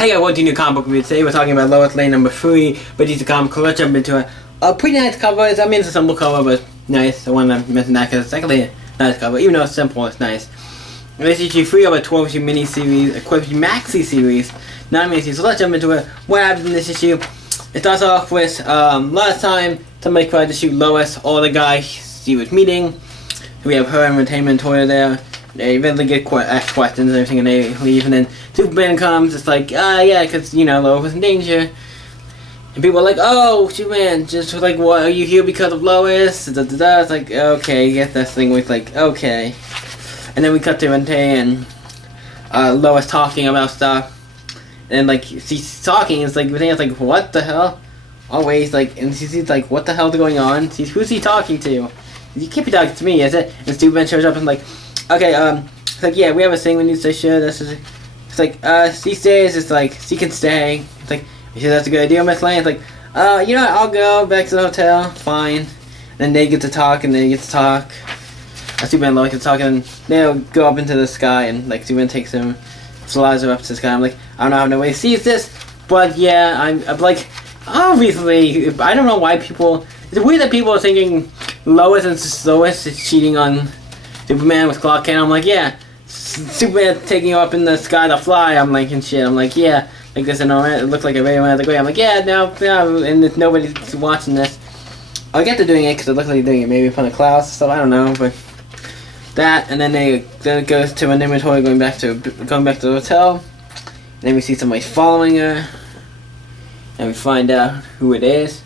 Hey guys, welcome to a new comic book review. Today we're talking about Lois Lane number 3, but it's a comic. Let's jump into it. A pretty nice cover. I mean, it's a simple cover, but nice. I want to mention that because it's actually a nice cover. Even though it's simple, it's nice. This is issue 3 of a 12-issue mini-series, a 12-issue maxi-series, not a mini-series. So let's jump into it. What happens in this issue? It starts off with, last time, somebody tried to shoot Lois or the guy she was meeting. We have her and Entertainment Toya there. They eventually get asked questions and everything, and they leave, and then Superman comes. It's like, yeah, because, you know, Lois was in danger. And people are like, oh, Superman, just like, what, are you here because of Lois? Da-da-da. It's like, okay, get that thing with, like, okay. And then we cut to Rente and Lois talking about stuff. And, like, she's talking, it's like, Rente's like, what the hell? Always, like, and she's like, what the hell's going on? Who's he talking to? You can't be talking to me, is it? And Superman shows up and, like, okay, it's like, yeah, we have a thing we need to share. This is, it's like, she stays. It's like, she can stay. It's like, you sure that's a good idea, Miss Lane? It's like, you know what, I'll go back to the hotel. Fine. And then they get to talk, and they get to talk. Superman and Lois get to talk, and they'll go up into the sky, and, like, Superman takes him, flies her up to the sky. I'm like, I don't know how nobody sees this, but yeah, I'm like, obviously, I don't know why people, it's weird that people are thinking Lois is cheating on Superman with Clark Kent. I'm like, yeah, Superman taking you up in the sky to fly. I'm like, and shit. I'm like, yeah, like this, and it looks like a very romantic way. I'm like, yeah, no, and if nobody's watching this, I get to doing it because it looks like they're doing it maybe in front of clouds and stuff. I don't know, but that, and then it goes to an inventory going back to the hotel. And then we see somebody following her, and we find out who it is.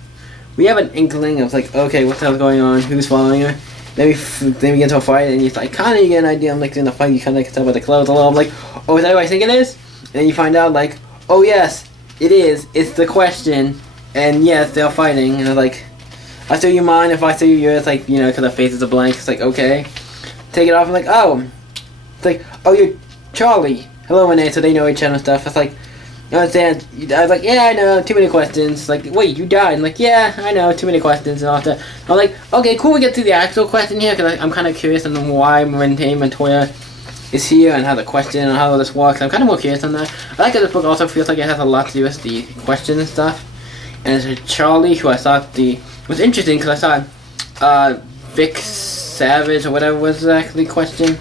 We have an inkling of like, okay, what the hell's going on? Who's following her? Then we get into a fight, and you like kind of get an idea. I'm like, in the fight, you kind of can tell by the clothes a little. I'm like, oh, is that what I think it is? And then you find out like, oh yes, it is. It's the question, and yes, they're fighting. And they're like, I show you mine if I show you yours. Like, you know, because the faces are blank. It's like, okay, take it off. I'm like, oh, it's like, oh, you're Charlie. Hello, Renee. So they know each other and stuff. It's like, you understand? I was like, yeah, I know, too many questions. Like, wait, you died? I'm like, yeah, I know, too many questions and all that. I'm like, okay, cool, we get to the actual question here, because I'm kind of curious on why Entertainment Toya is here and how the question and how this works. I'm kind of more curious on that. I like that this book also feels like it has a lot to do with the question and stuff. And it's Charlie, who I thought was interesting, because I thought Vic Savage or whatever was exactly the question.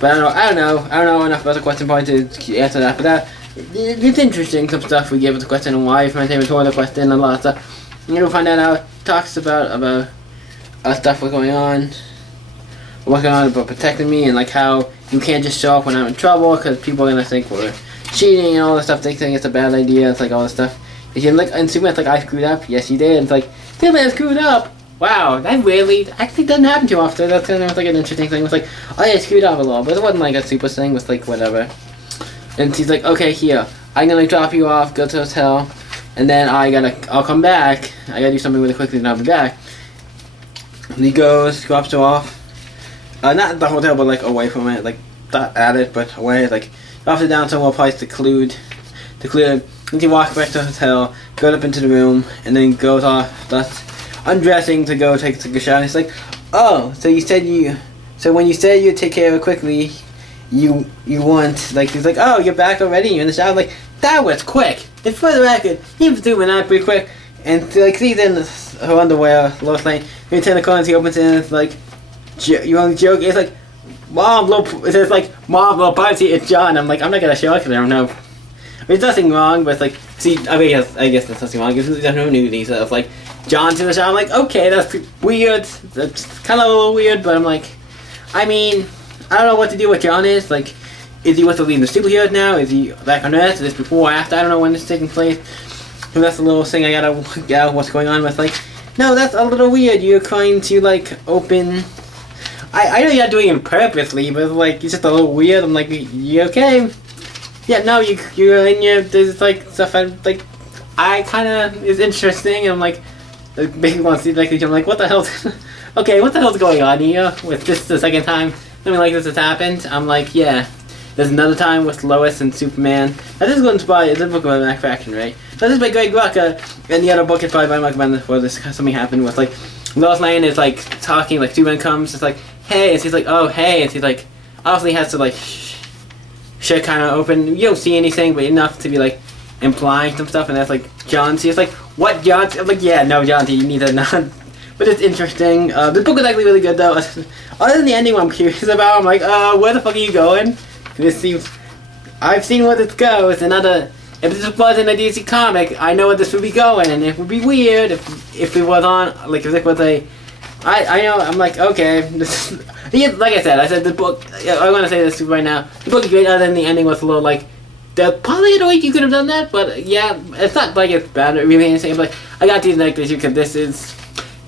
But I don't know enough about the question point to answer that, but that. It's interesting, some stuff we give us a question on why Entertainment Toya the question and a lot of stuff. And you'll find out how it talks about stuff what's going on about protecting me, and like how you can't just show up when I'm in trouble because people are gonna think we're cheating and all this stuff. They think it's a bad idea. It's like all this stuff. And like, and Superman's like, I screwed up. Yes, you did. And it's like, Superman screwed up. Wow, that really actually doesn't happen too often. That's kind of like an interesting thing. It's like, oh yeah, I screwed up a little, but it wasn't like a super thing. It was like whatever. And she's like, okay, here, I'm gonna drop you off, go to the hotel, and then I'll come back. I gotta do something really quickly, and I'll be back. And he goes, drops her off. Not at the hotel, but like away from it, like not at it, but away. Like drops it down somewhere, place to clear. And he walks back to the hotel, goes up into the room, and then goes off. That's undressing to go take a shower. And he's like, oh, so when you said you'd take care of it quickly. You want, like, he's like, oh, you're back already? You're in the shower? I'm like, that was quick. And for the record, he was doing that pretty quick. And, like, she's in her underwear, Lois Lane. You turn the corner, he opens it, and it's like, you only joke. It's like, it says, like, Mom, little party, it's John. I'm like, I'm not gonna show it because I don't know. I mean, there's nothing wrong, but, like, see, I guess there's nothing wrong. There's no nudity, so it's like, John's in the shower. I'm like, okay, that's weird. That's kind of a little weird, but I'm like, I mean, I don't know what to do with John is. Like, is he with the leading the superheroes now? Is he back on Earth? Is this before or after? I don't know when this is taking place. And that's the little thing I gotta get out what's going on with. Like, no, that's a little weird. You're trying to, like, open. I know you're not doing it purposely, but, like, it's just a little weird. I'm like, you okay? Yeah, no, you're in your. There's, like, stuff I kinda. It's interesting, and I'm like, making one see, like, I'm like, what the hell's. Okay, what the hell's going on here with this the second time? Something like this has happened. I'm like, yeah. There's another time with Lois and Superman. Now this one's by the book by Mac Fraction, right? So this is by Greg Rucka, and the other book is probably by Mike Bendis where this something happened with like Lois Lane is like talking, like Superman comes, it's like, hey, and she's like, oh hey, and she's like obviously has to like shit kinda open. You don't see anything, but enough to be like, implying some stuff, and that's like John C. It's like, what John C? I'm like, yeah, no, John C. You need to not. But it's interesting. The book is actually really good though. Other than the ending, what I'm curious about, I'm like, where the fuck are you going? This seems. I've seen where this goes, and if this wasn't a DC comic, I know where this would be going, and it would be weird if it was on, like, if it was a. I know, I'm like, okay, this, like I said the book, I'm gonna say this right now, the book is great, other than the ending was a little, like, there's probably a way you could have done that, but yeah, it's not like it's bad or really anything, but I got these like this because this is,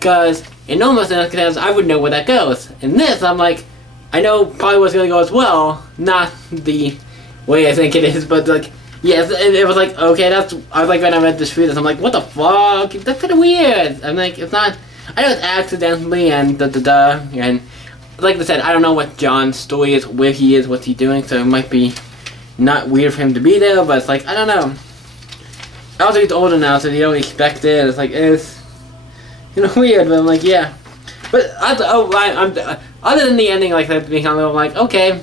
because in almost because I would know where that goes. In this, I'm like, I know probably what's gonna go as well, not the way I think it is, but like, yeah, it was like, okay, I was like, when I read this treatise, I'm like, what the fuck, that's kinda weird. I'm like, it's not, I know it's accidentally and and like I said, I don't know what John's story is, where he is, what's he doing, so it might be not weird for him to be there, but it's like, I don't know. Also, he's older now, so you don't expect it. It's like, it's, you know, weird, but I'm like, yeah. But, other than the ending, like, that being kind of, I'm like, okay.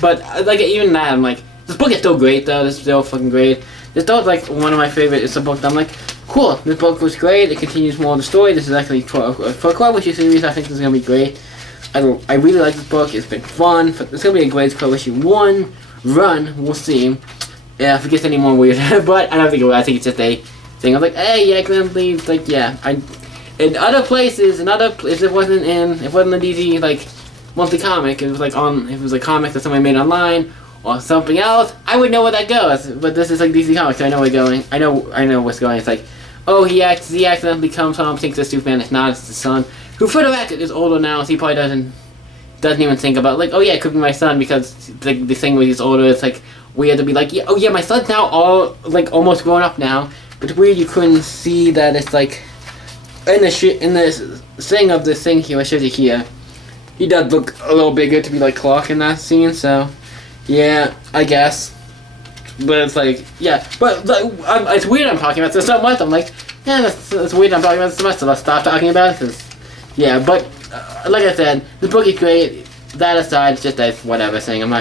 But, like, even that, I'm like, this book is still great, though. This is still fucking great. This still is, like, one of my favorite. It's a book that I'm like, cool, this book was great. It continues more of the story. This is actually, for a Issue series, I think this is going to be great. I really like this book. It's been fun. It's going to be a great Issue 1 run. We'll see. Yeah, if it gets any more weird. But I don't think it will. I think it's just a thing. I was like, hey, yeah, accidentally, it's like, yeah. In other places, if it wasn't a DC, like, monthly comic, it was like if it was a comic that somebody made online, or something else, I would know where that goes. But this is like DC Comics, so I know where it's going. I know what's going. It's like, oh, he accidentally comes home, thinks it's Superman. It's not. It's the son, who for the record is older now, so he probably doesn't even think about, like, oh yeah, it could be my son, because like the thing when he's older, it's like weird to be like, yeah, oh yeah, my son's now almost grown up now. But it's weird you couldn't see that it's like in the thing of this thing here, I showed you here. He does look a little bigger to be like Clark in that scene, so. Yeah, I guess. But it's like, yeah. But it's weird I'm talking about this so much. I'm like, yeah, that's weird I'm talking about this so much, so let's stop talking about it. Cause, yeah, but like I said, the book is great. That aside, it's just a whatever thing. I'm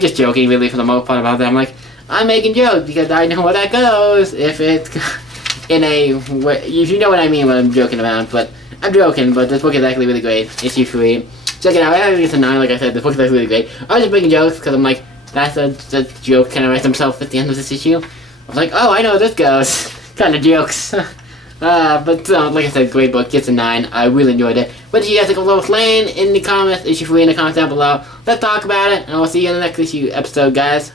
just joking really for the most part about that. I'm like, I'm making jokes because I know where that goes. If it's in a way, if you know what I mean when I'm joking about. But I'm joking. But this book is actually really great. Issue 3. Check it out. I think it's a 9, like I said. The book is actually really great. I was just making jokes because I'm like, that's a joke kind of writes himself at the end of this issue. I was like, oh, I know where this goes. Kind of jokes. But like I said, great book. It's a 9. I really enjoyed it. What did you guys think of Lois Lane in the comments? Issue 3 in the comments down below. Let's talk about it, and we'll see you in the next issue episode, guys.